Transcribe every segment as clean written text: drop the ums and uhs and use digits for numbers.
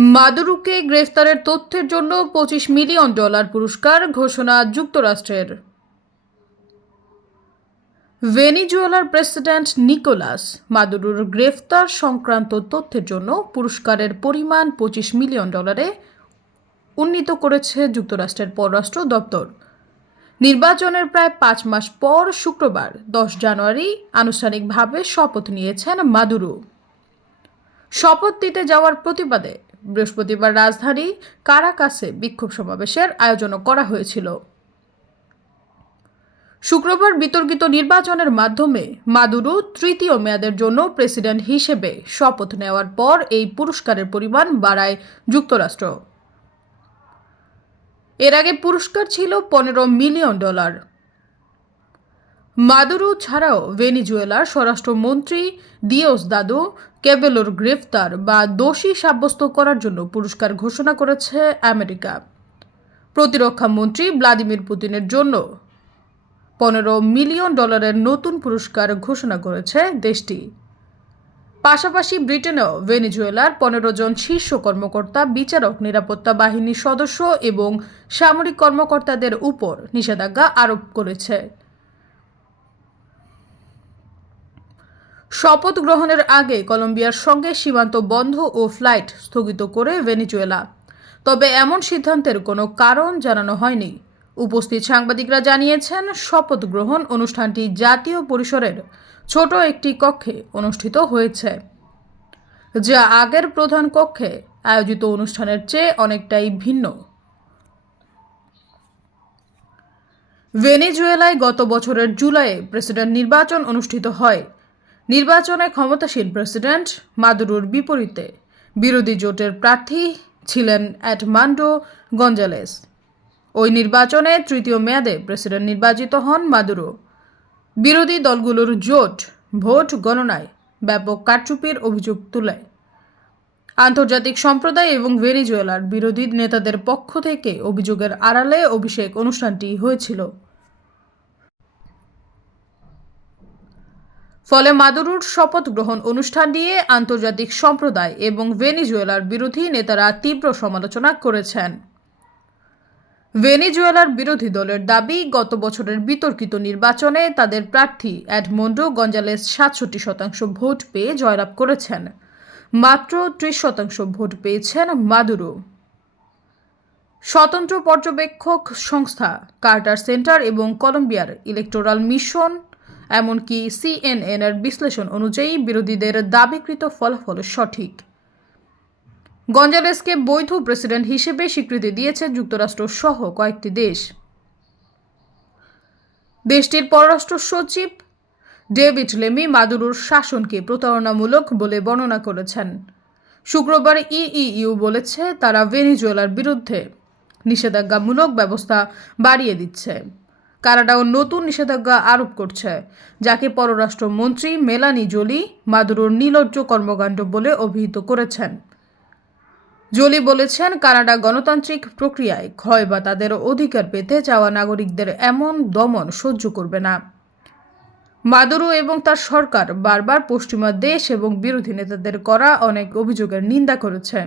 মাদুরোকে গ্রেফতারের তথ্যের জন্য $25 মিলিয়ন পুরস্কার ঘোষণা যুক্তরাষ্ট্রের। ভেনেজুয়েলার প্রেসিডেন্ট নিকোলাস মাদুরোর গ্রেফতার সংক্রান্ত তথ্যের জন্য পুরস্কারের পরিমাণ $25 মিলিয়ন উন্নীত করেছে যুক্তরাষ্ট্রের পররাষ্ট্র দপ্তর। নির্বাচনের প্রায় 5 মাস পর শুক্রবার 10 জানুয়ারি আনুষ্ঠানিকভাবে শপথ নিয়েছেন মাদুরো। শপথ দিতে যাওয়ার প্রতিবাদে বৃহস্পতিবার রাজধানী কারাকাসে বিক্ষোভ সমাবেশের আয়োজনও করা হয়েছিল। শুক্রবার বিতর্কিত নির্বাচনের মাধ্যমে মাদুরো তৃতীয় মেয়াদের জন্য প্রেসিডেন্ট হিসেবে শপথ নেওয়ার পর এই পুরস্কারের পরিমাণ বাড়ায় যুক্তরাষ্ট্র। এর আগে পুরস্কার ছিল $15 মিলিয়ন। মাদুরো ছাড়াও ভেনেজুয়েলার স্বরাষ্ট্রমন্ত্রী দিওসদাদো ক্যাবেলোর গ্রেফতার বা দোষী সাব্যস্ত করার জন্য পুরস্কার ঘোষণা করেছে আমেরিকা। প্রতিরক্ষা মন্ত্রী ভ্লাদিমির পুতিনের জন্য $15 মিলিয়ন নতুন পুরস্কার ঘোষণা করেছে দেশটি। পাশাপাশি ব্রিটেনেও ভেনেজুয়েলার 15 জন শীর্ষ কর্মকর্তা, বিচারক, নিরাপত্তা বাহিনীর সদস্য এবং সামরিক কর্মকর্তাদের উপর নিষেধাজ্ঞা আরোপ করেছে। শপথ গ্রহণের আগে কলম্বিয়ার সঙ্গে সীমান্ত বন্ধ ও ফ্লাইট স্থগিত করে ভেনেজুয়েলা, তবে এমন সিদ্ধান্তের কোনো কারণ জানানো হয়নি। উপস্থিত সাংবাদিকরা জানিয়েছেন, শপথ গ্রহণ অনুষ্ঠানটি জাতীয় পরিসরের ছোট একটি কক্ষে অনুষ্ঠিত হয়েছে, যা আগের প্রধান কক্ষে আয়োজিত অনুষ্ঠানের চেয়ে অনেকটাই ভিন্ন। ভেনেজুয়েলায় গত বছরের জুলাইয়ে প্রেসিডেন্ট নির্বাচন অনুষ্ঠিত হয়। নির্বাচনে ক্ষমতাসীন প্রেসিডেন্ট মাদুরোর বিপরীতে বিরোধী জোটের প্রার্থী ছিলেন এডমান্ডো গঞ্জালেস। ওই নির্বাচনে তৃতীয় মেয়াদে প্রেসিডেন্ট নির্বাচিত হন মাদুরো। বিরোধী দলগুলোর জোট ভোট গণনায় ব্যাপক কারচুপির অভিযোগ তুলে। আন্তর্জাতিক সম্প্রদায় এবং ভেনেজুয়েলার বিরোধী নেতাদের পক্ষ থেকে অভিযোগের আড়ালে অভিষেক অনুষ্ঠানটি হয়েছিল। ফলে মাদুরোর শপথ গ্রহণ অনুষ্ঠান নিয়ে আন্তর্জাতিক সম্প্রদায় এবং ভেনেজুয়েলার বিরোধী নেতারা তীব্র সমালোচনা করেছেন। ভেনেজুয়েলার বিরোধী দলের দাবি, গত বছরের বিতর্কিত নির্বাচনে তাদের প্রার্থী এডমন্ডো গঞ্জালেস 67% ভোট পেয়ে জয়লাভ করেছেন। মাত্র 30% ভোট পেয়েছেন মাদুরো। স্বতন্ত্র পর্যবেক্ষক সংস্থা কার্টার সেন্টার এবং কলম্বিয়ার ইলেকটোরাল মিশন, এমনকি CNN এর বিশ্লেষণ অনুযায়ী বিরোধীদের দাবিকৃত ফলাফল সঠিক। গঞ্জালেসকে বৈধ প্রেসিডেন্ট হিসেবে স্বীকৃতি দিয়েছে যুক্তরাষ্ট্র সহ কয়েকটি দেশ। দেশটির পররাষ্ট্র সচিব ডেভিড লেমি মাদুরোর শাসনকে প্রতারণামূলক বলে বর্ণনা করেছেন। শুক্রবার EU বলেছে তারা ভেনেজুয়েলার বিরুদ্ধে নিষেধাজ্ঞামূলক ব্যবস্থা বাড়িয়ে দিচ্ছে। কানাডাও নতুন নিষেধাজ্ঞা আরোপ করছে, যাকে পররাষ্ট্রমন্ত্রী মেলানি জোলি মাদুরোর নির্লজ্জ কর্মকাণ্ড বলে অভিহিত করেছেন। জোলি বলেছেন, কানাডা গণতান্ত্রিক প্রক্রিয়ায় ক্ষয় বা তাদের অধিকার পেতে চাওয়া নাগরিকদের এমন দমন সহ্য করবে না। মাদুরো এবং তার সরকার বারবার পশ্চিমা দেশ এবং বিরোধী নেতাদের করা অনেক অভিযোগের নিন্দা করেছে।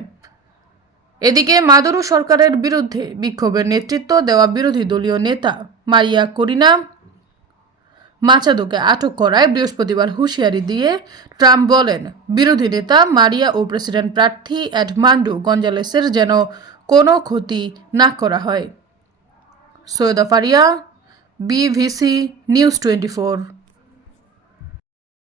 এদিকে মাদুরো সরকারের বিরুদ্ধে বিক্ষোভের নেতৃত্ব দেওয়া বিরোধী দলীয় নেতা মারিয়া করিনা মাচাদোকে আটক করায় বৃহস্পতিবার হুঁশিয়ারি দিয়ে ট্রাম্প বলেন, বিরোধী নেতা মারিয়া ও প্রেসিডেন্ট প্রার্থী এডমান্ডো গঞ্জালেসের যেন কোনো ক্ষতি না করা হয়। Syeda Faria, BVC news 24।